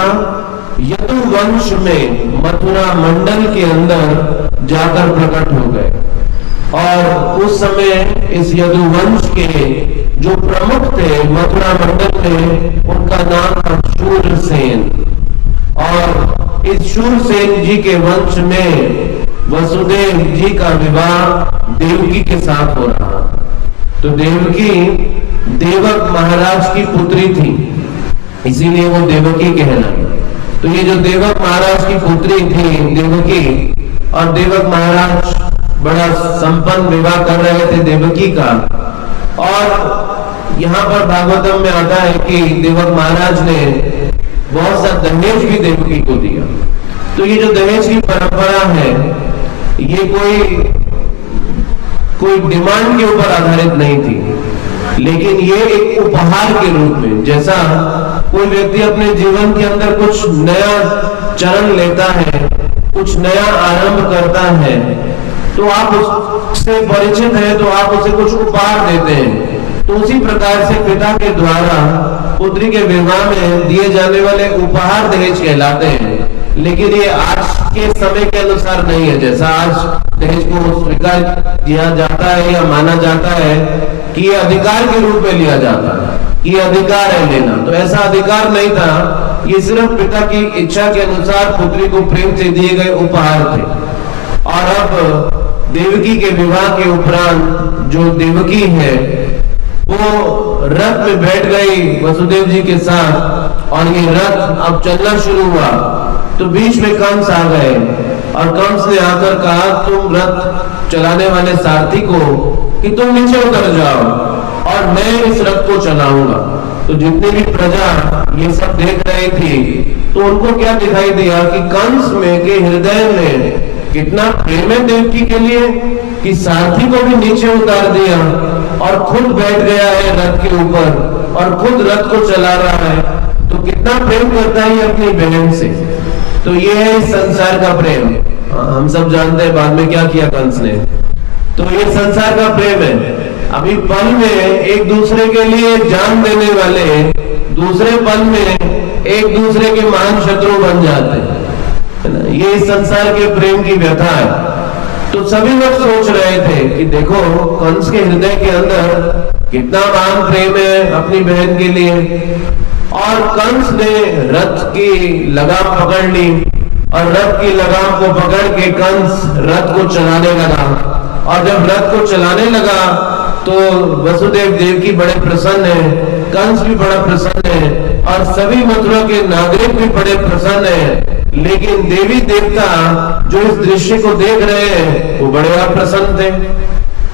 देवता यदुवंश में मथुरा मंडल के अंदर जाकर प्रकट हो गए। और उस समय इस यदुवंश के जो प्रमुख थे मथुरा मंडल में, उनका नाम था शूरसेन। और इस शूरसेन जी के वंश में वसुदेव जी का विवाह देवकी के साथ हो रहा। तो देवकी देवक महाराज की पुत्री थी, इसीलिए वो देवकी कहलाई। तो ये जो देवक महाराज की पुत्री थी देवकी, और देवक महाराज बड़ा संपन्न विवाह कर रहे थे देवकी का। और यहाँ पर भागवतम में आता है कि देवक महाराज ने बहुत सा दहेज भी देवकी को दिया। तो ये जो दहेज की परंपरा है, ये कोई डिमांड के ऊपर आधारित नहीं थी, लेकिन ये एक उपहार के रूप में, जैसा कोई व्यक्ति अपने जीवन के अंदर कुछ नया चरण लेता है, कुछ नया आरंभ करता है, तो आप उससे परिचित हैं तो आप उसे कुछ उपहार देते हैं। तो उसी प्रकार से पिता के द्वारा पुत्री के विवाह में दिए जाने वाले उपहार दहेज कहलाते हैं। लेकिन ये आज के समय के अनुसार नहीं है। जैसा आज दहेज को स्वीकार किया जाता है या माना जाता है कि ये अधिकार के रूप में लिया जाता है, ये अधिकार है लेना, तो ऐसा अधिकार नहीं था। ये सिर्फ पिता की इच्छा के अनुसार पुत्री को प्रेम से दिए गए उपहार थे। और अब देवकी के विवाह के उपरांत जो देवकी है वो रथ में बैठ गई वसुदेव जी के साथ, और ये रथ अब चलना शुरू हुआ। तो बीच में कंस आ गए, और कंस ने आकर कहा तुम रथ चलाने वाले सारथी को कि तुम नीचे उतर जाओ और मैं इस रथ को चलाऊंगा। तो जितनी भी प्रजा ये सब देख रही थी, तो उनको क्या दिखाई दिया कि कंस में के हृदय में कितना प्रेम है देवकी के लिए कि सारथी को भी नीचे उतार दिया और खुद बैठ गया है रथ के ऊपर और खुद रथ को चला रहा है। तो कितना प्रेम करता है अपनी बहन से। तो ये है इस संसार का प्रेम। हम सब जानते हैं बाद में क्या किया कंस ने। तो ये संसार का प्रेम है। अभी पल में एक दूसरे के लिए जान देने वाले दूसरे पल में एक दूसरे के महान शत्रु बन जाते हैं। ये संसार के प्रेम की व्यथा है। तो सभी लोग सोच रहे थे कि देखो कंस के हृदय के अंदर कितना महान प्रेम है अपनी बहन के लिए। और कंस ने रथ की लगाम पकड़ ली, और रथ की लगाम को पकड़ के कंस रथ को चलाने लगा। और जब रथ को चलाने लगा तो वसुदेव देवकी बड़े प्रसन्न है, कंस भी बड़ा प्रसन्न है, और सभी मथुरा के नागरिक भी बड़े प्रसन्न है। लेकिन देवी देवता जो इस दृश्य को देख रहे हैं वो बड़े अप्रसन्न थे,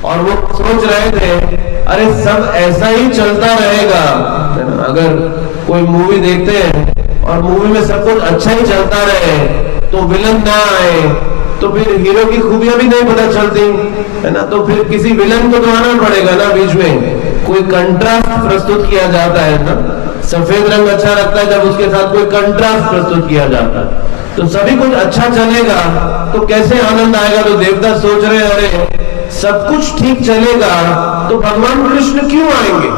और वो सोच रहे थे अरे सब ऐसा ही चलता रहेगा। अगर कोई मूवी देखते हैं और मूवी में सब कुछ अच्छा ही चलता रहे तो विलन ना आए तो फिर हीरो की खूबियां भी नहीं पता चलती है ना। तो फिर किसी विलन को तो आना पड़ेगा ना, बीच में कोई कंट्रास्ट प्रस्तुत किया जाता है ना। सफेद रंग अच्छा लगता है जब उसके साथ कोई कंट्रास्ट प्रस्तुत किया जाता है। तो सभी कुछ अच्छा चलेगा तो कैसे आनंद आएगा। तो देवता सोच रहे अरे सब कुछ ठीक चलेगा तो भगवान कृष्ण क्यों आएंगे।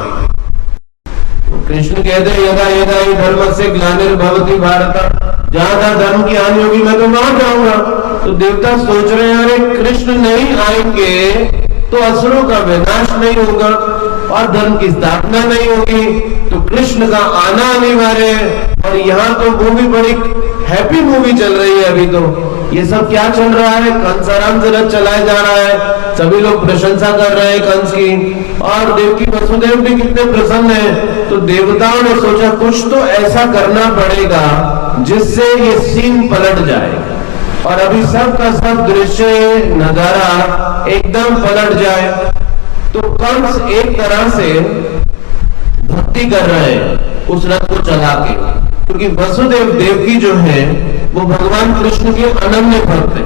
कृष्ण कहते हैं यदा यदा ही धर्म से ग्लानिर्भवति भारत, जहां जहां धर्म की हानि होगी मैं तो वहां जाऊंगा। तो देवता सोच रहे हैं अरे कृष्ण नहीं आएंगे तो असुरों का विनाश नहीं होगा और धर्म की स्थापना नहीं होगी, तो कृष्ण का आना अनिवार्य है। और यहाँ तो मूवी बड़ी हैप्पी मूवी चल रही है। अभी तो ये सब क्या चल रहा है, कंस आराम से रथ चलाया जा रहा है, सभी लोग प्रशंसा कर रहे हैं कंस की, और देवकी वसुदेव भी कितने प्रसन्न हैं। तो देवताओं ने सोचा कुछ तो ऐसा करना पड़ेगा जिससे ये सीन पलट जाए, और अभी सब का सब दृश्य नजारा एकदम पलट जाए। तो कंस एक तरह से भक्ति कर रहे हैं उस रथ को चला के, क्योंकि वसुदेव देवकी जो है वो भगवान कृष्ण के अनन्य भक्त है,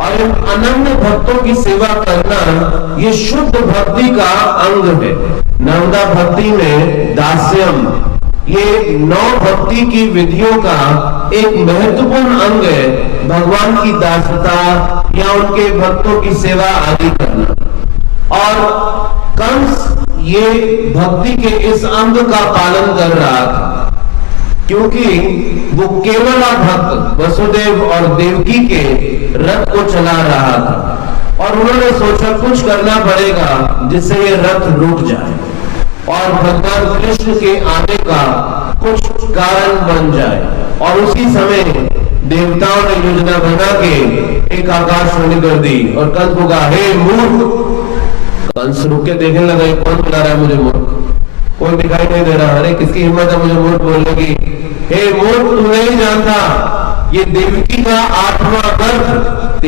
और इन अनन्य भक्तों की सेवा करना ये शुद्ध भक्ति का अंग है। नवदा भक्ति में दास्यम ये 9 भक्ति की विधियों का एक महत्वपूर्ण अंग है, भगवान की दासता या उनके भक्तों की सेवा आदि करना। और कंस ये भक्ति के इस अंग का पालन कर रहा था। क्योंकि वो केवल भक्त वसुदेव और देवकी के रथ को चला रहा था और उन्होंने सोचा कुछ करना पड़ेगा जिससे ये रथ रुक जाए और भगवान कृष्ण के आने का कुछ कारण बन जाए। और उसी समय देवताओं ने योजना बना के एक आकाशवाणी कर दी और कंस को कहा, हे मूर्ख। कंस रुक के देखने लगा, ये कौन बुला रहा है मुझे मूर्ख? कोई दिखाई नहीं दे रहा। अरे किसकी हिम्मत है मुझे मूर्ख बोलने की? हे मूर्ख, तू नहीं जानता ये देवकी का 8वां गर्भ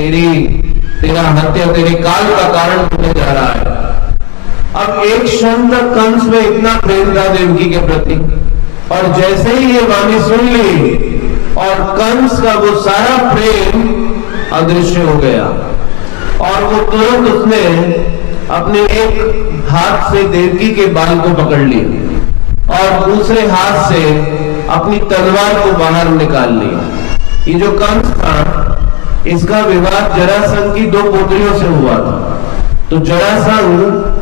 तेरा हत्या, तेरे काल का कारण होने जा रहा है। अब एक क्षण तक कंस में इतना प्रेम था देवकी के प्रति, और जैसे ही ये वाणी सुन ली और कंस का वो सारा प्रेम अदृश्य हो गया और वो तुरंत उसने अपने एक हाथ से देवकी के बाल को पकड़ लिया और दूसरे हाथ से अपनी तलवार को बाहर निकाल लिया। ये जो कंस था, इसका विवाद जरासंध की 2 पुत्रियों से हुआ था। तो जरासंध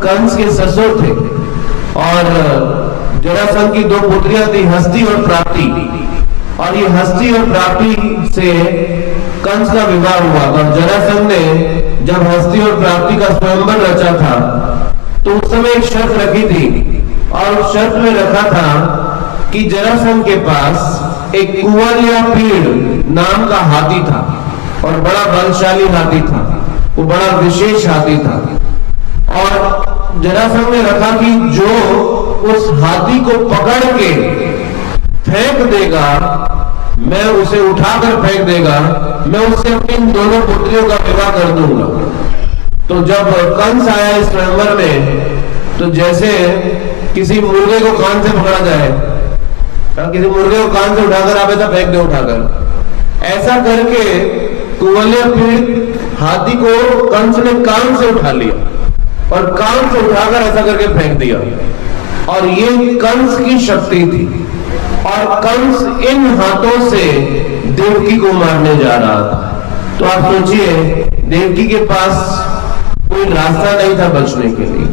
कंस के ससुर थे और जरासंध की 2 पुत्रियां थी, हस्ती और प्राप्ति। और ये हस्ती और प्राप्ति से कंस का विवाह हुआ था। जरासंध ने जब हस्ती और प्राप्ति का स्वयंवर रचा था तो उस समय एक शर्त रखी थी और उस शर्त में रखा था कि जरासंध के पास एक कुंवरियापीड़ नाम का हाथी था और बड़ा बलशाली हाथी था, वो बड़ा विशेष हाथी था। और जरासंध ने रखा कि जो उस हाथी को पकड़ के फेंक देगा, मैं उसे उठाकर फेंक देगा, मैं उससे अपनी दोनों पुत्रियों का विवाह कर दूंगा। तो जब कंस आया इस स्वयंवर में, तो जैसे किसी मुर्गे को कान से पकड़ा जाए, किसी मुर्गे को कान से उठाकर आप ऐसा फेंक दे उठाकर, ऐसा करके कुंवरियापीड़ हाथी को कंस ने कान से उठा लिया और कान से उठाकर ऐसा करके फेंक दिया। और ये कंस की शक्ति थी और कंस इन हाथों से देवकी को मारने जा रहा था। तो आप सोचिए, देवकी के पास कोई रास्ता नहीं था बचने के लिए,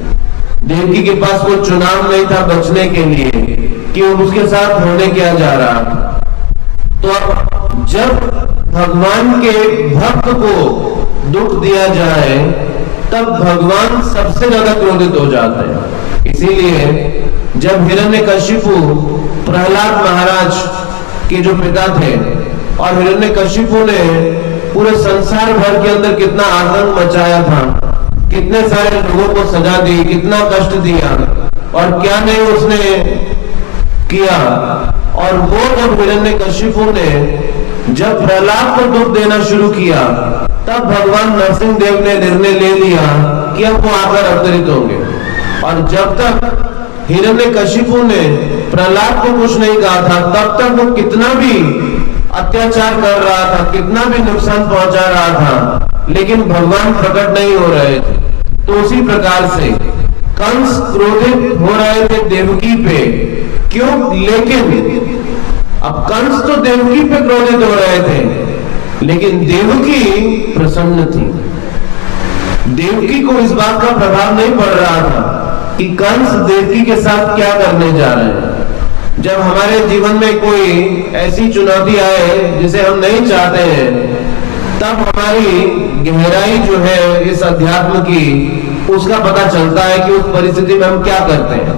देवकी के पास कोई चुनाव नहीं था बचने के लिए कि उसके साथ होने क्या जा रहा था। तो अब जब भगवान के भक्त को दुख दिया जाए तब भगवान सबसे ज्यादा क्रोधित हो जाते हैं। इसीलिए जब हिरण्यकशिपु प्रहलाद महाराज के जो पिता थे और हिरण्यकशिपु ने पूरे संसार भर के अंदर कितना आतंक मचाया था, कितने सारे लोगों को सजा दी, कितना कष्ट दिया और क्या नहीं उसने किया। और वो जब हिरण्यकशिपु ने जब प्रहलाद को दुख देना शुरू किया तब भगवान नरसिंह देव ने निर्णय ले लिया कि अब वो आकर अवतरित होंगे। और जब तक हिरण्यकशिपु ने प्रहलाद को कुछ नहीं कहा था तब तक वो कितना भी अत्याचार कर रहा था, कितना भी नुकसान पहुंचा रहा था, लेकिन भगवान प्रकट नहीं हो रहे थे। तो उसी प्रकार से कंस क्रोधित हो रहे थे देवकी पे, क्यों? लेकिन अब कंस तो देवकी पे क्रोधित हो रहे थे, लेकिन देवकी प्रसन्न थी। देवकी को इस बात का प्रभाव नहीं पड़ रहा था कि कंस देवकी के साथ क्या करने जा रहे हैं। जब हमारे जीवन में कोई ऐसी चुनौती आए जिसे हम नहीं चाहते हैं, तब हमारी गहराई जो है इस अध्यात्म की, उसका पता चलता है कि उस परिस्थिति में हम क्या करते हैं।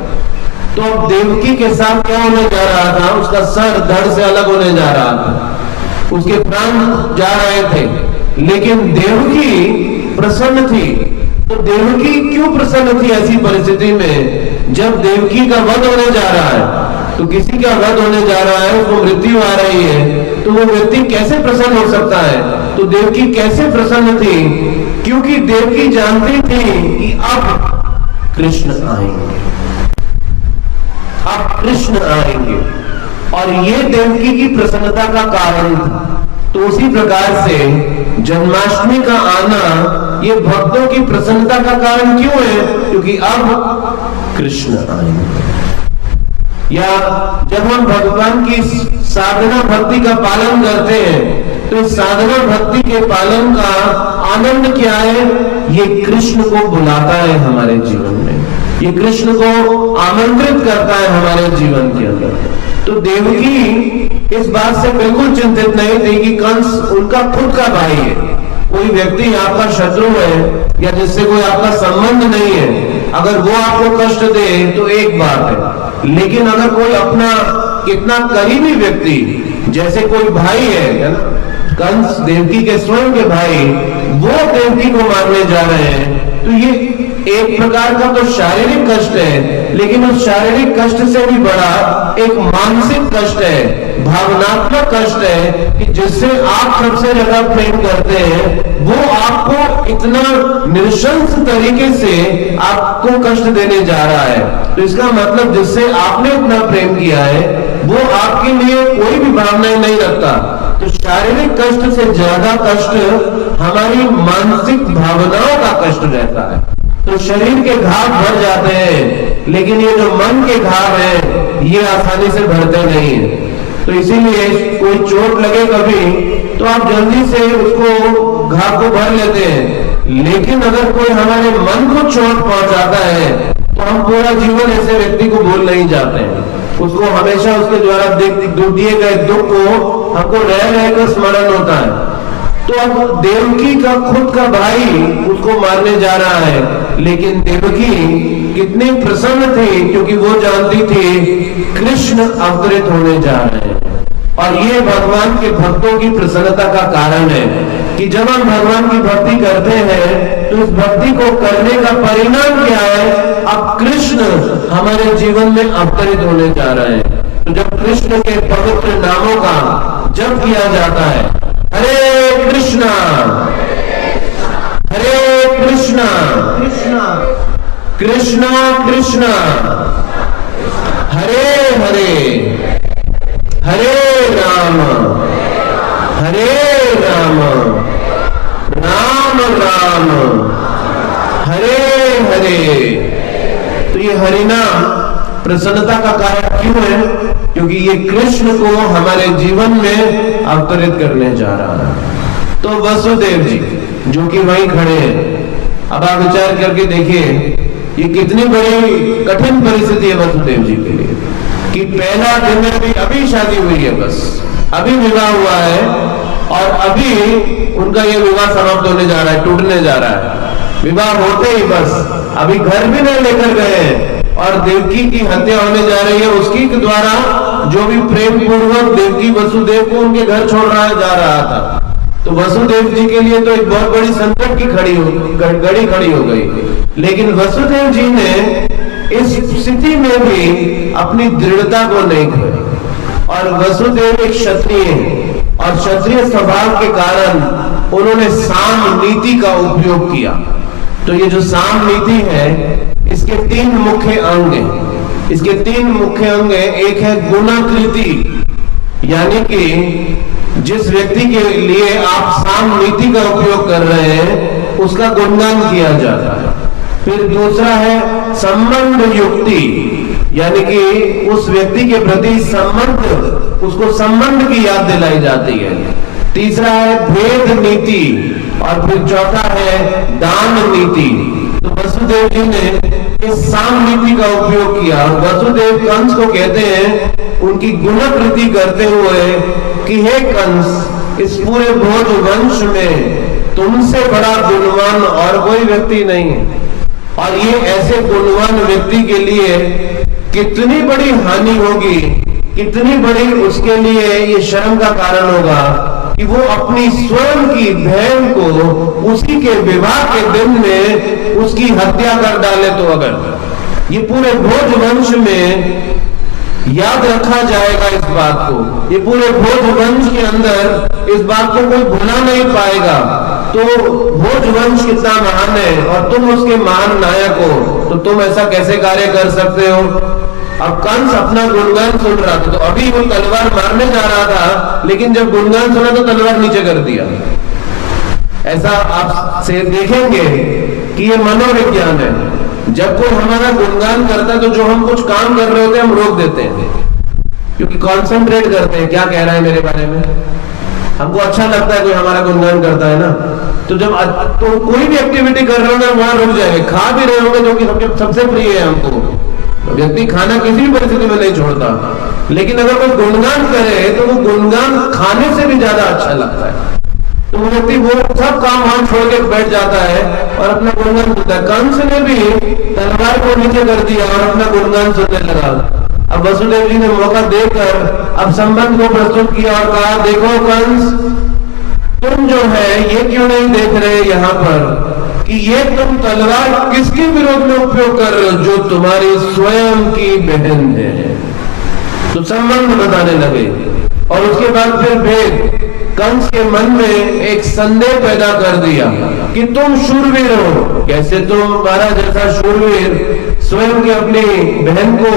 तो अब देवकी के साथ क्या होने जा रहा था? उसका सर धड़ से अलग होने जा रहा था, उसके प्राण जा रहे थे, लेकिन देवकी प्रसन्न थी। तो देवकी क्यों प्रसन्न थी ऐसी परिस्थिति में? जब देवकी का वध होने जा रहा है, तो किसी का वध होने जा रहा है, उसको मृत्यु आ रही है, तो वो व्यक्ति कैसे प्रसन्न हो सकता है? तो देवकी कैसे प्रसन्न थी? क्योंकि देवकी जानती थी कि अब कृष्ण आएंगे, अब कृष्ण आएंगे, और ये देवकी की प्रसन्नता का कारण था। तो उसी प्रकार से जन्माष्टमी का आना ये भक्तों की प्रसन्नता का कारण क्यों है? क्योंकि अब कृष्ण आएंगे। या जब हम भगवान की साधना भक्ति का पालन करते हैं, तो साधना भक्ति के पालन का आनंद क्या है? ये कृष्ण को बुलाता है हमारे जीवन में, ये कृष्ण को आमंत्रित करता है हमारे जीवन के अंदर। तो देवकी इस बात से बिल्कुल चिंतित नहीं थी कि कंस उनका खुद का भाई है। कोई व्यक्ति आपका शत्रु है या जिससे कोई आपका संबंध नहीं है, अगर वो आपको कष्ट दे तो एक बात है, लेकिन अगर कोई अपना कितना करीबी व्यक्ति, जैसे कोई भाई है ना, कंस देवकी के स्वयं के भाई, वो देवकी को मारने जा रहे हैं, तो ये एक प्रकार का तो शारीरिक कष्ट है, लेकिन उस शारीरिक कष्ट से भी बड़ा एक मानसिक कष्ट है, भावनात्मक कष्ट है कि जिससे आप सबसे ज्यादा प्रेम करते हैं वो आपको इतना निशंस तरीके से आपको कष्ट देने जा रहा है। तो इसका मतलब जिससे आपने इतना प्रेम किया है वो आपके लिए कोई भी भावनाएं नहीं रखता। तो शारीरिक कष्ट से ज्यादा कष्ट हमारी मानसिक भावनाओं का कष्ट रहता है। तो शरीर के घाव भर जाते हैं, लेकिन ये जो मन के घाव है ये आसानी से भरते नहीं है। तो इसीलिए कोई चोट लगे कभी तो आप जल्दी से उसको घाव को भर लेते हैं, लेकिन अगर कोई हमारे मन को चोट पहुंचाता है तो हम पूरा जीवन ऐसे व्यक्ति को भूल नहीं जाते हैं। उसको हमेशा उसके द्वारा दिए गए दुख को हमको रह रहकर स्मरण होता है। तो अब देवकी का खुद का भाई उसको मारने जा रहा है, लेकिन देवकी कितनी प्रसन्न थी क्योंकि वो जानती थी कृष्ण अवतरित होने जा रहे हैं। और ये भगवान के भक्तों की प्रसन्नता का कारण है कि जब हम भगवान की भक्ति करते हैं तो इस भक्ति को करने का परिणाम क्या है, अब कृष्ण हमारे जीवन में अवतरित होने जा रहे हैं। तो जब कृष्ण के पवित्र नामों का जप किया जाता है, हरे कृष्णा कृष्णा कृष्णा कृष्णा हरे हरे हरे राम राम राम हरे हरे। तो ये हरिनाम प्रसन्नता का कारण क्यों है? क्योंकि ये कृष्ण को हमारे जीवन में अवतरित करने जा रहा है। तो वसुदेव जी जो कि वहीं खड़े हैं, अब आप विचार करके देखिए ये कितनी बड़ी कठिन परिस्थिति है वसुदेव जी के लिए कि पहला दिन में अभी शादी हुई है, बस अभी विवाह हुआ है और अभी उनका ये विवाह समाप्त होने जा रहा है, टूटने जा रहा है। विवाह होते ही बस अभी घर भी नहीं लेकर गए और देवकी की हत्या होने जा रही है। उसकी के द्वारा जो भी प्रेम पूर्वक देवकी वसुदेव को उनके घर छोड़ रहा जा रहा था, तो वसुदेव जी के लिए तो एक बहुत बड़ी संकट की घड़ी खड़ी हो गई। लेकिन वसुदेव जी ने इस स्थिति में भी अपनी दृढ़ता को नहीं खोया और वसुदेव एक क्षत्रिय है और क्षत्रिय स्वभाव के कारण उन्होंने साम नीति का उपयोग किया। तो ये जो साम नीति है इसके तीन मुख्य अंग हैं। इसके तीन मुख्य अंग हैं। एक है गुणाकृति, यानी कि जिस व्यक्ति के लिए आप साम नीति का उपयोग कर रहे हैं उसका गुणगान किया जाता है। फिर दूसरा है संबंध युक्ति, यानी कि उस व्यक्ति के प्रति संबंध, उसको संबंध की याद दिलाई जाती है। तीसरा है भेद नीति और फिर चौथा है दान नीति। तो वसुदेव जी ने इस साम नीति का उपयोग किया और वसुदेव कंस को कहते हैं उनकी गुणकृति करते हुए कि हे कंस, इस पूरे भोज वंश में तुमसे बड़ा गुणवान और कोई व्यक्ति नहीं है। और ये ऐसे गुणवान व्यक्ति के लिए कितनी बड़ी हानि होगी, कितनी बड़ी उसके लिए ये शर्म का कारण होगा कि वो अपनी स्वयं की बहन को उसी के विवाह के दिन में उसकी हत्या कर डाले। तो अगर ये पूरे भोज वंश में याद रखा जाएगा इस बात को, ये पूरे भोज वंश के अंदर इस बात को कोई भुला नहीं पाएगा। तो भोज वंश कितना महान है और तुम उसके महान नायक हो, तो तुम ऐसा कैसे कार्य कर सकते हो? अब कंस अपना गुणगान सुन रहा था, तो अभी वो तलवार मारने जा रहा था, लेकिन जब गुणगान सुना तो तलवार नीचे कर दिया। ऐसा आप से देखेंगे कि ये मनोविज्ञान है। जब कोई हमारा गुणगान करता है तो जो हम कुछ काम कर रहे होते हैं हम रोक देते हैं, क्योंकि कॉन्सेंट्रेट करते हैं क्या कह रहा है मेरे बारे में। हमको अच्छा लगता है कोई हमारा गुणगान करता है ना, तो जब तो कोई भी एक्टिविटी कर रहे होंगे वहां रुक जाएंगे। खा भी रहे होंगे जो कि सबसे प्रिय है हमको। व्यक्ति खाना किसी भी परिस्थिति में नहीं छोड़ता, लेकिन अगर कोई गुणगान करे तो वो गुणगान खाने से भी ज्यादा अच्छा लगता है। तो वो व्यक्ति वो सब काम वहां छोड़ के बैठ जाता है और अपना गुणगान सुनता है। कंस ने भी तलवार को नीचे कर दिया और अपना गुणगान सुनने लगा। अब वसुदेव जी ने मौका देकर अब संबंध को प्रस्तुत किया और कहा, देखो कंस, तुम जो है ये क्यों नहीं देख रहे यहाँ पर कि ये तुम तलवार किसके विरोध में उपयोग कर रहे हो, जो तुम्हारी स्वयं की बहन है। तो संबंध बताने लगे और उसके बाद फिर भेद कंस के मन में एक संदेह पैदा कर दिया कि तुम शूरवीर हो, कैसे तुम्हारा जैसा शूरवीर स्वयं की अपनी बहन को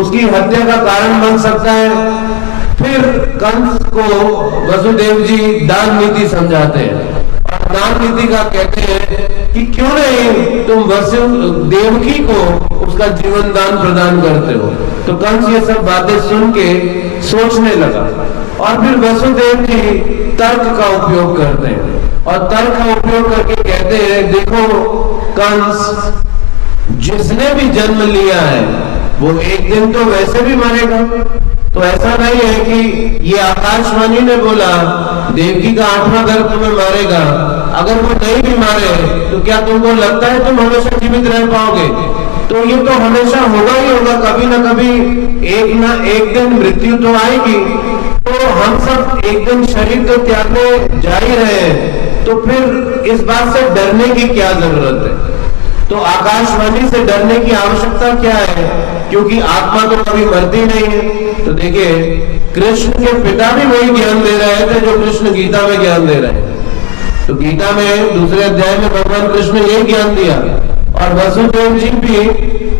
उसकी हत्या का कारण बन सकता है। फिर कंस को वसुदेव जी दान नीति समझाते हैं और दान नीति का कहते हैं कि क्यों नहीं तुम देवकी को उसका जीवन दान प्रदान करते हो। तो कंस ये सब बातें सुन के सोचने लगा और फिर वसुदेव जी तर्क का उपयोग करते हैं और तर्क का उपयोग करके कहते हैं, देखो कंस, जिसने भी जन्म लिया है वो एक दिन तो वैसे भी मरेगा। तो ऐसा नहीं है कि ये आकाशवाणी ने बोला देवकी का 8वां गर्भ तुम्हें मारेगा, अगर वो नहीं भी मारे तो क्या तुमको लगता है तुम हमेशा जीवित रह पाओगे? तो ये तो हमेशा होगा ही होगा, कभी ना कभी एक ना एक दिन मृत्यु तो आएगी। तो हम सब एक दिन शरीर तो त्यागने जा ही रहे हैं, तो फिर इस बात से डरने की क्या जरूरत है? तो आकाशवाणी से डरने की आवश्यकता क्या है, क्योंकि आत्मा तो कभी मरती नहीं है। तो देखिए, कृष्ण के पिता भी वही ज्ञान दे रहे थे जो कृष्ण गीता में ज्ञान दे रहे हैं। तो गीता में दूसरे अध्याय में भगवान कृष्ण ने यही ज्ञान दिया और वसुदेव जी भी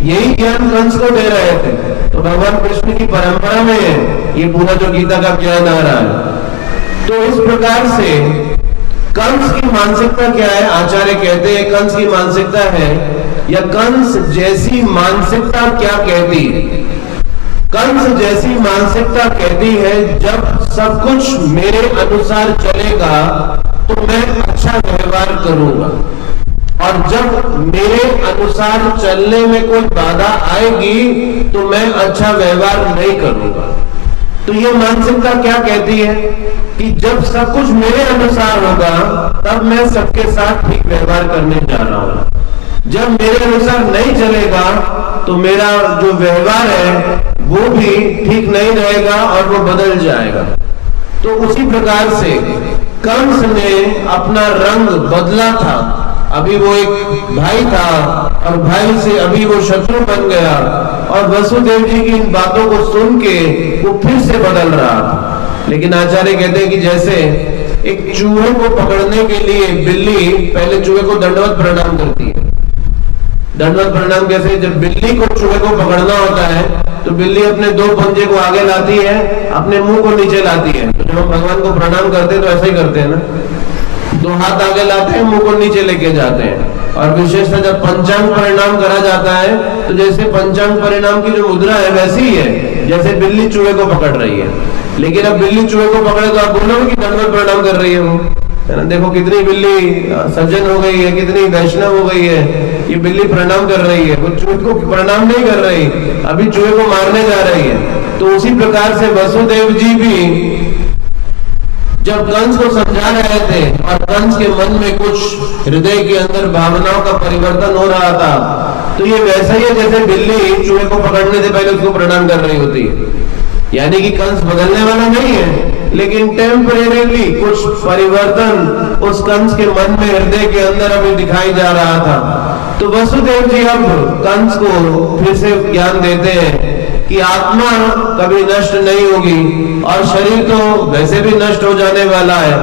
यही ज्ञान कंस को दे रहे थे। तो भगवान कृष्ण की परंपरा में ये पूरा जो गीता का ज्ञान आ रहा है। तो इस प्रकार से कंस की मानसिकता क्या है? आचार्य कहते हैं कंस की मानसिकता है, या कंस जैसी मानसिकता क्या कहती है? कंस जैसी मानसिकता कहती है, जब सब कुछ मेरे अनुसार चलेगा तो मैं अच्छा व्यवहार करूंगा, और जब मेरे अनुसार चलने में कोई बाधा आएगी तो मैं अच्छा व्यवहार नहीं करूंगा। तो ये मानसिकता क्या कहती है कि जब सब कुछ मेरे अनुसार होगा तब मैं सबके साथ ठीक व्यवहार करने जा रहा हूं। जब मेरे अनुसार नहीं चलेगा तो मेरा जो व्यवहार है वो भी ठीक नहीं रहेगा और वो बदल जाएगा। तो उसी प्रकार से कंस ने अपना रंग बदला था। अभी वो एक भाई था और भाई से अभी वो शत्रु बन गया, और वसुदेव जी की इन बातों को सुन के वो फिर से बदल रहा था। लेकिन आचार्य कहते हैं कि जैसे एक चूहे को पकड़ने के लिए बिल्ली पहले चूहे को दंडवत प्रणाम करती है। दंडवत प्रणाम कैसे? जब बिल्ली को चूहे को पकड़ना होता है तो बिल्ली अपने 2 पंजे को आगे लाती है, अपने मुंह को नीचे लाती है। तो जब हम भगवान को प्रणाम करते हैं तो ऐसा ही करते हैं ना, 2 हाथ आगे लाते हैं, मुंह को नीचे लेके जाते हैं। और विशेषतः जब पंचांग परिणाम करा जाता है तो जैसे पंचांग परिणाम की जो मुद्रा है वैसी ही है जैसे बिल्ली चूहे को पकड़ रही है। लेकिन अब बिल्ली चूहे को पकड़े तो आप बोलोगे कि दंडवत प्रणाम कर रही है वो, है ना? देखो कितनी बिल्ली सज्जन हो गई है, कितनी वैष्णव हो गई है, ये बिल्ली प्रणाम कर रही है, वो चूहे को प्रणाम नहीं कर रही, अभी चूहे को मारने जा रही है। तो उसी प्रकार से वसुदेव जी भी जब कंस को समझा रहे थे और कंस के मन में कुछ हृदय के अंदर भावनाओं का परिवर्तन हो रहा था, तो ये वैसा ही है जैसे बिल्ली चूहे को पकड़ने से पहले उसको प्रणाम कर रही होती है। यानी कि कंस बदलने वाला नहीं है, लेकिन टेम्परेरीली कुछ परिवर्तन उस कंस के मन में, हृदय के अंदर अभी दिखाई जा रहा था। तो वसुदेव जी अब कंस को फिर से ज्ञान देते हैं कि आत्मा कभी नष्ट नहीं होगी और शरीर तो वैसे भी नष्ट हो जाने वाला है।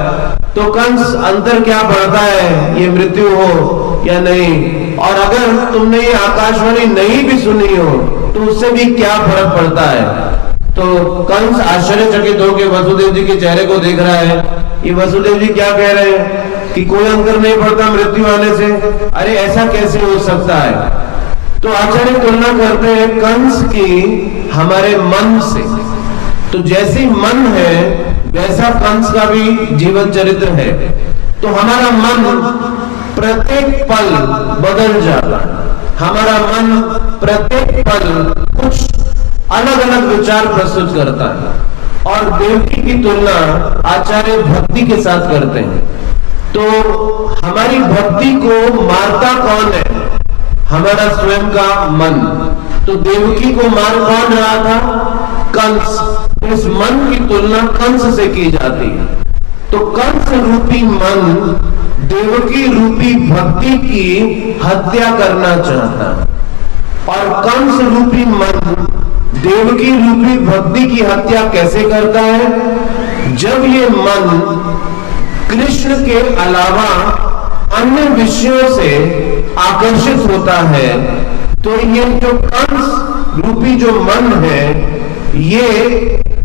तो कंस अंतर क्या बढ़ता है, ये मृत्यु हो या नहीं, और अगर तुमने ये आकाशवाणी नहीं भी सुनी हो तो उससे भी क्या फर्क पड़ता है। तो कंस आश्चर्यचकित होकर वसुदेव जी के चेहरे को देख रहा है। ये वसुदेव जी क्या कह रहे हैं कि कोई अंतर नहीं पड़ता मृत्यु आने से? अरे ऐसा कैसे हो सकता है? तो आचार्य तुलना करते हैं कंस की हमारे मन से। तो जैसी मन है वैसा कंस का भी जीवन चरित्र है। तो हमारा मन प्रत्येक पल बदल जाता है, हमारा मन प्रत्येक पल कुछ अलग अलग विचार प्रस्तुत करता है और देवकी की तुलना आचार्य भक्ति के साथ करते हैं। तो हमारी भक्ति को मारता कौन है? हमारा स्वयं का मन। तो देवकी को मार कौन रहा था? कंस। इस मन की तुलना कंस से की जाती है। तो कंस रूपी मन देवकी रूपी भक्ति की हत्या करना चाहता है और कंस रूपी मन देवकी रूपी भक्ति की हत्या कैसे करता है? जब ये मन कृष्ण के अलावा अन्य विषयों से आकर्षित होता है तो ये जो कंस रूपी जो मन है ये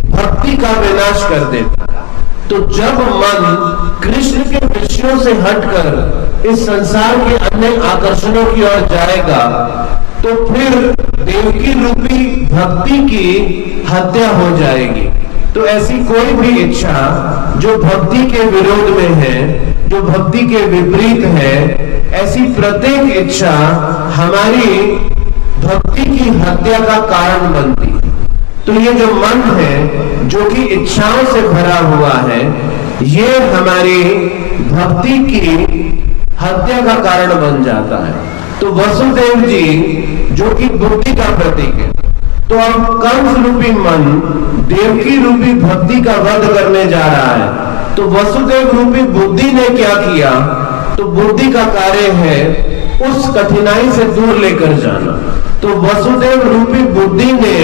भक्ति का विनाश कर देता है। तो जब मन कृष्ण के विषयों से हटकर इस संसार के अन्य आकर्षणों की ओर जाएगा तो फिर देवकी रूपी भक्ति की हत्या हो जाएगी। तो ऐसी कोई भी इच्छा जो भक्ति के विरोध में है, जो भक्ति के विपरीत है, ऐसी प्रत्येक इच्छा हमारी भक्ति की हत्या का कारण बनती है। तो ये जो मन है जो कि इच्छाओं से भरा हुआ है ये हमारी भक्ति की हत्या का कारण बन जाता है। तो वसुदेव जी जो कि बुद्धि का प्रतीक है, तो अब कंस रूपी मन देवकी रूपी भक्ति का वध करने जा रहा है। तो वसुदेव रूपी बुद्धि ने क्या किया? तो बुद्धि का कार्य है उस कठिनाई से दूर लेकर जाना। तो वसुदेव रूपी बुद्धि ने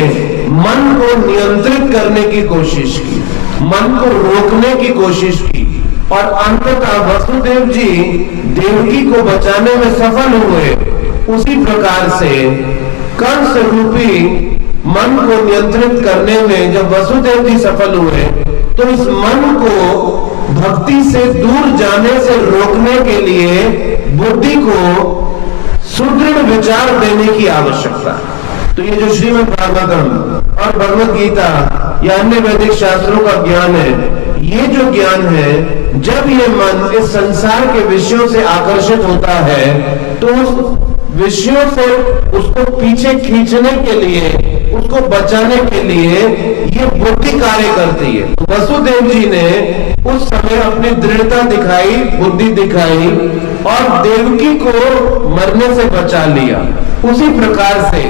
मन को नियंत्रित करने की कोशिश की, मन को रोकने की कोशिश की और अंततः वसुदेव जी देवकी को बचाने में सफल हुए। उसी प्रकार से कंस रूपी मन को नियंत्रित करने में जब वसुदेव जी सफल हुए तो इस मन को भक्ति से दूर जाने से रोकने के लिए बुद्धि को सुदृढ़ विचार देने की आवश्यकता है। तो ये जो श्रीमद् भागवतम और भगवत गीता या अन्य वैदिक शास्त्रों का ज्ञान है, ये जो ज्ञान है जब ये मन इस संसार के विषयों से आकर्षित होता है तो उस विषयों से उसको पीछे खींचने के लिए, उसको बचाने के लिए ये बुद्धि कार्य करती है। तो वसुदेव जी ने उस समय अपनी दृढ़ता दिखाई, बुद्धि दिखाई और देवकी को मरने से बचा लिया। उसी प्रकार से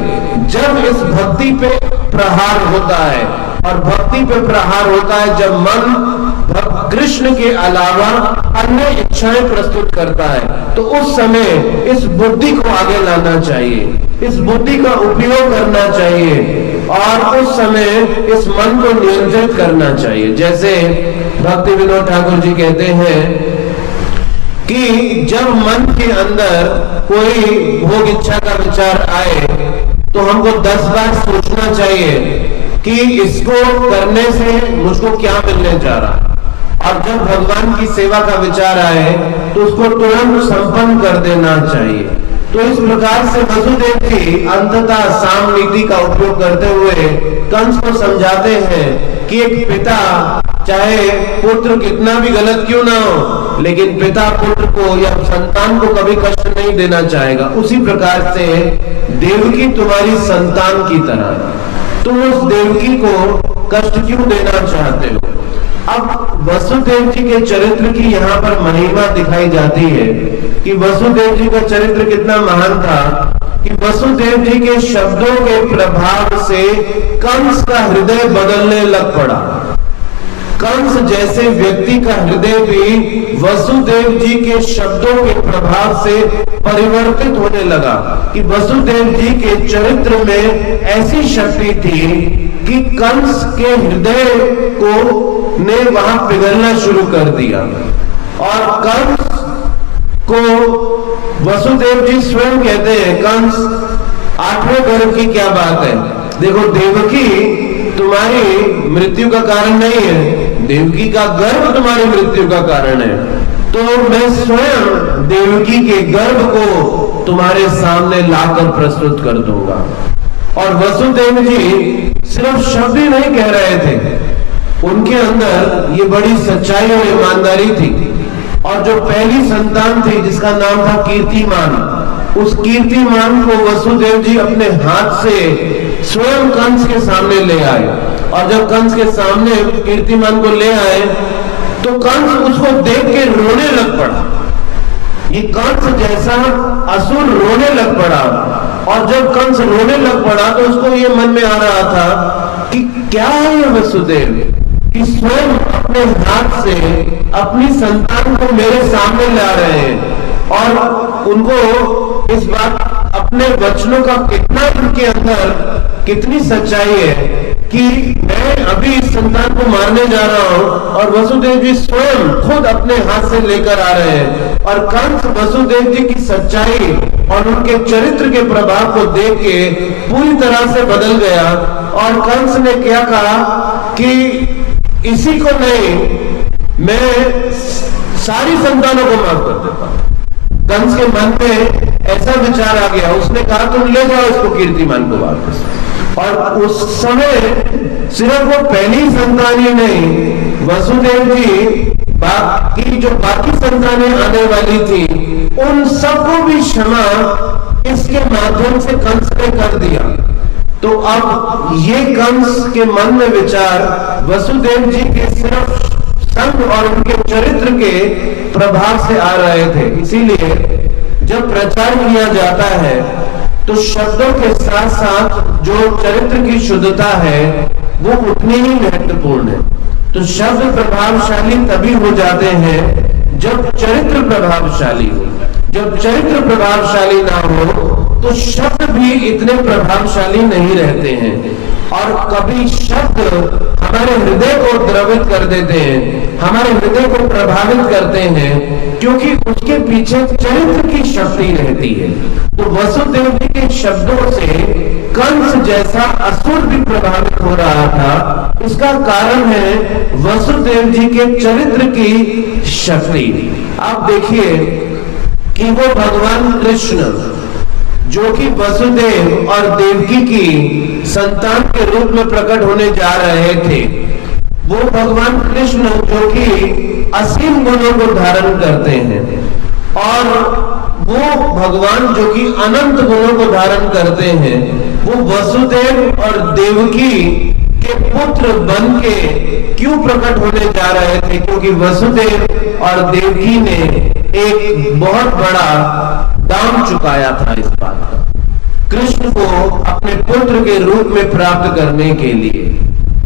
जब इस भक्ति पे प्रहार होता है और भक्ति पे प्रहार होता है जब मन कृष्ण के अलावा अन्य इच्छाएं प्रस्तुत करता है तो उस समय इस बुद्धि को आगे लाना चाहिए, इस बुद्धि का उपयोग करना चाहिए और उस समय इस मन को नियंत्रित करना चाहिए। जैसे भक्ति विनोद ठाकुर जी कहते हैं कि जब मन के अंदर कोई भोग इच्छा का विचार आए तो हमको 10 बार सोचना चाहिए कि इसको करने से मुझको क्या मिलने जा रहा है। और जब भगवान की सेवा का विचार आए तो उसको तुरंत संपन्न कर देना चाहिए। तो इस प्रकार से वसुदेव जी अंततः साम नीति का उपयोग करते हुए कंस को समझाते हैं कि एक पिता चाहे पुत्र कितना भी गलत क्यों ना हो लेकिन पिता पुत्र को या संतान को कभी कष्ट नहीं देना चाहेगा। उसी प्रकार से देवकी तुम्हारी संतान की तरह, तुम उस देवकी को कष्ट क्यों देना चाहते हो? अब वसुदेव जी के चरित्र की यहाँ पर महिमा दिखाई जाती है कि वसुदेव जी का चरित्र कितना महान था कि वसुदेव जी के शब्दों के प्रभाव से कंस का हृदय बदलने लग पड़ा। कंस जैसे व्यक्ति का हृदय भी वसुदेव जी के शब्दों के प्रभाव से परिवर्तित होने लगा कि वसुदेव जी के चरित्र में ऐसी शक्ति थी कि कंस के हृदय को ने वहां पिघलना शुरू कर दिया और कंस को वसुदेव जी स्वयं कहते हैं कंस 8वें गर्भ की क्या बात है। देखो देवकी तुम्हारी मृत्यु का कारण नहीं है, देवकी का गर्भ तुम्हारी मृत्यु का कारण है। तो मैं स्वयं देवकी के गर्भ को तुम्हारे सामने लाकर प्रस्तुत कर दूंगा। और वसुदेव जी सिर्फ शब्द ही नहीं कह रहे थे, उनके अंदर ये बड़ी सच्चाई और ईमानदारी थी। और जो पहली संतान थी जिसका नाम था कीर्तिमान, उस कीर्तिमान को वसुदेव जी अपने हाथ से स्वयं कंस के सामने ले आए, और जब कंस के सामने कीर्तिमान को ले आए तो कंस उसको देख के रोने लग पड़ा। ये कंस जैसा असुर रोने लग पड़ा, और जब कंस रोने लग पड़ा तो उसको ये मन में आ रहा था कि क्या है ये वसुदेव कि स्वयं अपने हाथ से अपनी संतान को मेरे सामने ला रहे हैं, और उनको इस बात अपने वचनों का कितना इनके अंदर कितनी सच्चाई है कि मैं अभी इस संतान को मारने जा रहा हूं और वसुदेव जी स्वयं खुद अपने हाथ से लेकर आ रहे हैं। और कंस वसुदेव जी की सच्चाई और उनके चरित्र के प्रभाव को देख के पूरी तरह से बदल गया, और कंस ने क्या कहा कि इसी को नहीं, मैं सारी संतानों को माफ कर देता हूं। कंस के मन में ऐसा विचार आ गया, उसने कहा तुम ले जाओ इसको कीर्तिमान को वापस। और उस समय सिर्फ वो पहली संतान ही नहीं, वसुदेव जी बाकी जो बाकी संतानें आने वाली थी उन सबको भी क्षमा इसके माध्यम से कंस ने कर दिया। तो अब ये कंस के मन में विचार वसुदेव जी के सिर्फ संग और उनके चरित्र के प्रभाव से आ रहे थे। इसीलिए जब प्रचार किया जाता है तो शब्दों के साथ साथ जो चरित्र की शुद्धता है वो उतनी ही महत्वपूर्ण है। तो शब्द प्रभावशाली तभी हो जाते हैं जब चरित्र प्रभावशाली हो। जब चरित्र प्रभावशाली ना हो तो शब्द भी इतने प्रभावशाली नहीं रहते हैं, और कभी शब्द हमारे हृदय को द्रवित कर देते हैं, हमारे हृदय को प्रभावित करते हैं, क्योंकि उसके पीछे चरित्र की शक्ति रहती है। तो वसुदेव जी के शब्दों से कंस जैसा असुर भी प्रभावित हो रहा था। इसका कारण है वसुदेव जी के चरित्र की शक्ति। आप देखिए कि वो भगवान कृष्ण जो कि वसुदेव और देवकी की संतान के रूप में प्रकट होने जा रहे थे, वो भगवान कृष्ण जो कि असीम गुणों को धारण करते हैं, और वो भगवान जो कि अनंत गुणों को धारण करते हैं, वो वसुदेव और देवकी के पुत्र बन के क्यों प्रकट होने जा रहे थे? क्योंकि वसुदेव और देवकी ने एक बहुत बड़ा दाम चुकाया था इस बात का, कृष्ण को अपने पुत्र के रूप में प्राप्त करने के लिए,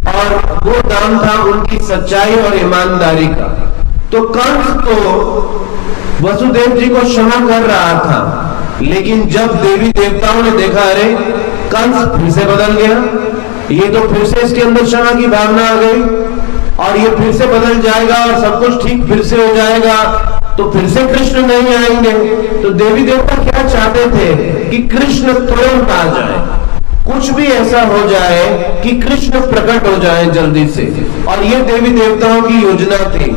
और वो दाम था उनकी सच्चाई और ईमानदारी का। तो कंस तो वसुदेव जी को क्षमा कर रहा था, लेकिन जब देवी देवताओं ने देखा अरे कंस फिर से बदल गया, ये तो फिर से इसके अंदर क्षमा की भावना आ गई और ये फिर से बदल जाएगा और सब कुछ ठीक फिर से हो जाएगा, तो फिर से कृष्ण नहीं आएंगे। तो देवी देवता क्या चाहते थे कि कृष्ण तुरंत आ जाए, कुछ भी ऐसा हो जाए कि कृष्ण प्रकट हो जाए जल्दी से, और ये देवी देवताओं की योजना थी।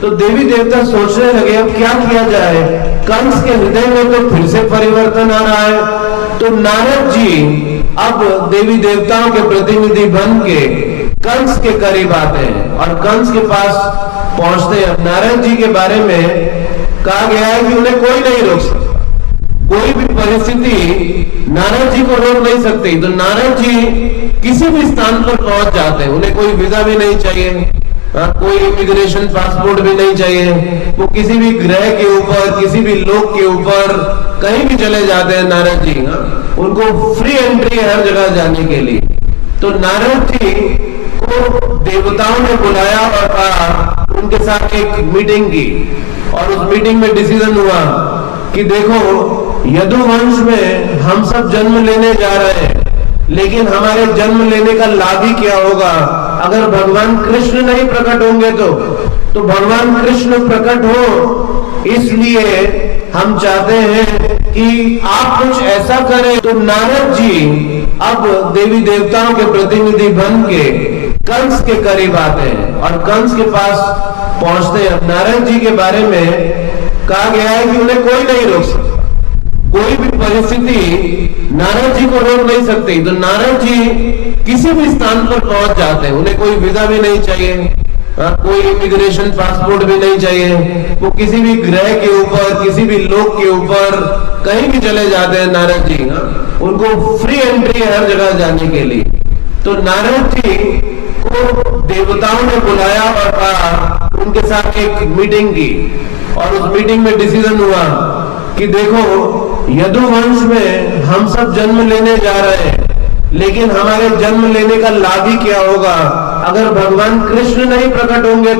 तो देवी देवता सोचने लगे अब क्या किया जाए, कंस के हृदय में तो फिर से परिवर्तन आ रहा है। तो नारद जी अब देवी देवताओं के प्रतिनिधि बन के कंस के करीब आते हैं और कंस के पास पहुंचते हैं। नारद जी के बारे में कहा गया है कि उन्हें कोई नहीं रोक सकता, कोई भी परिस्थिति नारद जी को रोक नहीं सकती। तो नारद जी किसी भी स्थान पर पहुंच जाते हैं, उन्हें कोई वीजा भी नहीं चाहिए, कोई इमिग्रेशन पासपोर्ट भी नहीं चाहिए, वो किसी भी ग्रह के ऊपर किसी भी लोक के ऊपर कहीं भी चले जाते हैं नारद जी। उनको फ्री एंट्री है हर जगह जाने के लिए। तो नारद जी को देवताओं ने बुलाया और कहा, उनके साथ एक मीटिंग की, और उस मीटिंग में डिसीजन हुआ कि देखो यदुवंश में हम सब जन्म लेने जा रहे हैं, लेकिन हमारे जन्म लेने का लाभ ही क्या होगा अगर भगवान कृष्ण नहीं प्रकट होंगे। तो भगवान कृष्ण प्रकट हो, इसलिए हम चाहते हैं कि आप कुछ ऐसा करें। तो नारद जी अब देवी देवताओं के प्रतिनिधि बन के कंस के करीब आते हैं और कंस के पास पहुंचते हैं। नारद जी के बारे में कहा गया है कि उन्हें कोई नहीं रोक सकता, कोई भी परिस्थिति नारद जी को रोक नहीं सकती। तो नारद जी किसी भी स्थान पर पहुंच जाते हैं, उन्हें कोई वीजा भी नहीं चाहिए, कोई इमिग्रेशन पासपोर्ट भी नहीं चाहिए, वो किसी भी ग्रह के ऊपर, किसी भी लोक के ऊपर कहीं भी चले जाते हैं नारद जी। उनको फ्री एंट्री है हर जगह जाने के लिए। तो नारद जी को देवताओं ने बुलाया और कहा, उनके साथ एक मीटिंग की, और उस मीटिंग में डिसीजन हुआ कि देखो, यदुवंश में हम सब जन्म लेने जा रहे हैं, लेकिन हमारे जन्म लेने का लाभ ही क्या होगा अगर भगवान कृष्ण नहीं प्रकट होंगे।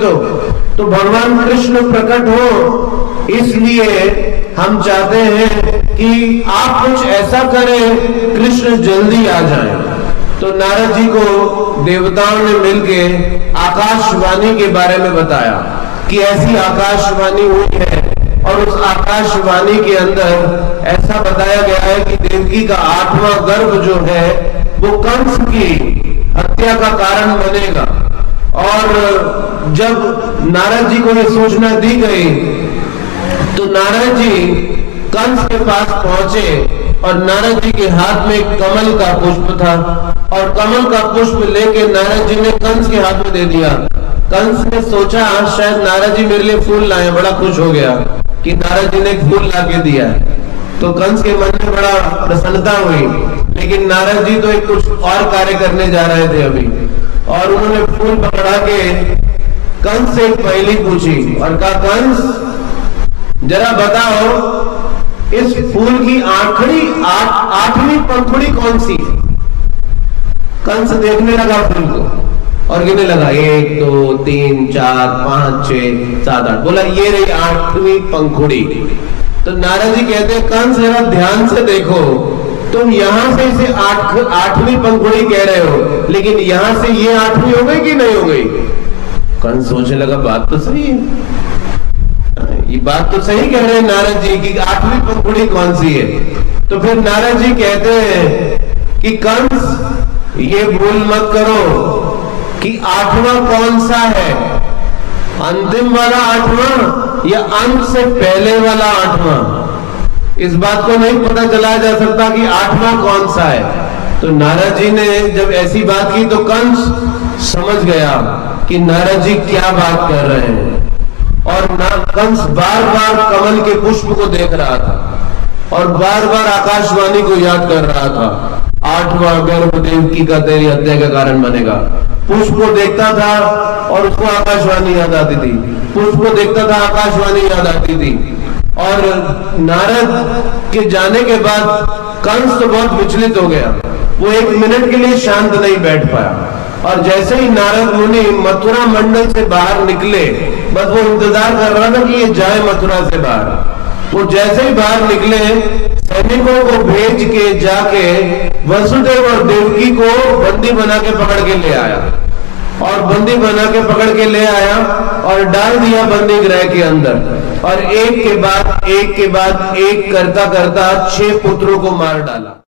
तो भगवान कृष्ण प्रकट हो, इसलिए हम चाहते हैं कि आप कुछ ऐसा करें, कृष्ण जल्दी आ जाएं। तो नारद जी को देवताओं ने मिलके आकाशवाणी के बारे में बताया कि ऐसी आकाशवाणी हुई है, और उस आकाशवाणी के अंदर ऐसा बताया गया है कि देवकी का 8वां गर्भ जो है वो कंस की हत्या का कारण बनेगा। और जब नारद जी को ये सूचना दी गई तो नारद जी कंस के पास पहुंचे, और नारद जी के हाथ में कमल का पुष्प था, और कमल का पुष्प लेके नारद जी ने कंस के हाथ में दे दिया। कंस ने सोचा शायद नारद जी मेरे लिए फूल लाए, बड़ा खुश हो गया कि नारद जी ने एक फूल ला के दिया। तो कंस के मन में बड़ा प्रसन्नता हुई, लेकिन नारद जी तो एक कुछ और कार्य करने जा रहे थे अभी, और उन्होंने फूल पकड़ा के कंस से एक पहेली पूछी और कहा, कंस जरा बताओ इस फूल की आठवीं पंखुड़ी कौन सी है? कंस देखने लगा फूल को और गिनने लगा, 1 2 3 4 5 6 7 8, बोला ये रही 8वीं पंखुड़ी। तो नारद जी कहते हैं, कंस जरा ध्यान से देखो, तुम यहां से इसे 8वीं पंखुड़ी कह रहे हो, लेकिन यहां से ये 8वीं हो गई कि नहीं हो गई? कंस सोचने लगा, बात तो सही है, ये बात तो सही कह रहे हैं नारद जी की 8वीं पंखुड़ी कौन सी है। तो फिर नारद जी कहते हैं कि कंस ये भूल मत करो कि 8वां कौन सा है, अंतिम वाला 8वां या अंत से पहले वाला 8वां? इस बात को नहीं पता चलाया जा सकता कि 8वां कौन सा है। तो नारद जी ने जब ऐसी बात की तो कंस समझ गया कि नारद जी क्या बात कर रहे हैं, और कंस बार बार कमल के पुष्प को देख रहा था और बार बार आकाशवाणी को याद कर रहा था, 8वां गर्भ देवकी का तेरी हत्या का कारण बनेगा। पुष्प को देखता था और उसको आकाशवाणी याद आती थी, पुष्प को देखता था, आकाशवाणी याद आती थी। और नारद के जाने के बाद कंस तो बहुत विचलित हो गया, वो 1 मिनट के लिए शांत नहीं बैठ पाया। और जैसे ही नारद मुनि मथुरा मंडल से बाहर निकले, बस वो इंतजार कर रहा था कि ये जाए मथुरा से बाहर। वो जैसे ही बाहर निकले, सैनिकों को भेज के जाके वसुदेव और देवकी को बंदी बना के पकड़ के ले आया, और बंदी बना के पकड़ के ले आया और डाल दिया बंदी गृह के अंदर, और एक के बाद एक करता करता 6 पुत्रों को मार डाला।